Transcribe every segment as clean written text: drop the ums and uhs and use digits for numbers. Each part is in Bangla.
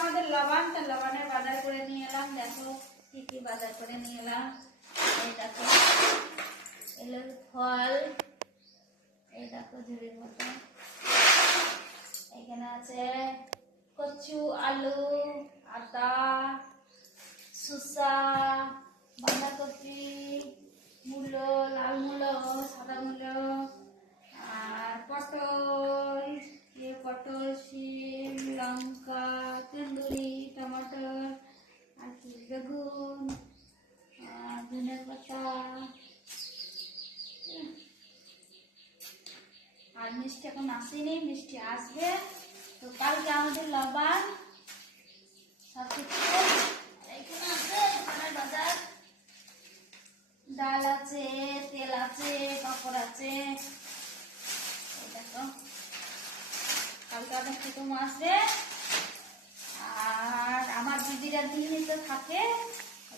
আমাদের লবণ, তো লবণের বাজার করে নিয়ে এলাম। দেখো কি কি বাজার করে নিয়ে এলাম। এই দেখো এলো ফল, এই দেখো ঝুড়ির মতো। এখানে আছে কচু, আলু, আদা, শসা, বাঁধাকপি, মূলো, লাল মূলো, সাদা মূলো, আর পটল, পটল, শিম, লঙ্কা, তন্দুরি, টমাটোর, আর কি বেগুন, ধনে পাতা, আর মিষ্টি এখন আসেনি, মিষ্টি আসবে। তো কালকে আমাদের লবণ সব কিছু এখানে আছে। এখানে বাজার, ডাল আছে, তেল আছে, পাপড় আছে। দেখো কালকে অনেক কুটুম আসবে। আর আমার দিদিরা দিল্লিতে থাকে,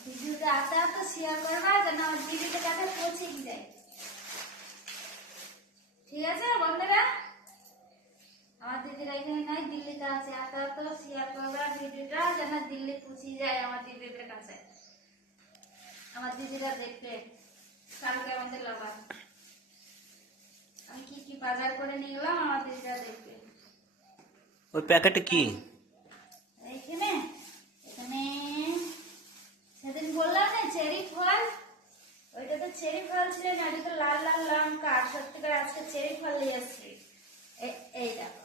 ভিডিওটা আস্তে আস্তে শেয়ার করবা যেন আমার দিদিকে কাছে পৌঁছে যায়। ঠিক আছে বন্ধুরা, আমার দিদিরা এখানে নাই, দিল্লিতে আছে। আস্তে আস্তে শেয়ার করবা ভিডিওটা যেন দিল্লি পৌঁছে যায় আমার দিদিদের কাছে। আমার দিদিরা দেখবে কালকে আমাদের লবণ আমি কি কি বাজার করে নিয়ে গেলাম, আমার দিদিরা দেখবে। ওই প্যাকেটে কি? এইখানে এখানে সেদিন বললাম না চেরি ফল, ওইটাতে চেরি ফল ছিল না, ওইটাতে লাল লাল লঙ্কা। সত্যিকার আজকে চেরি ফল নিয়ে এসেছি। এই দেখো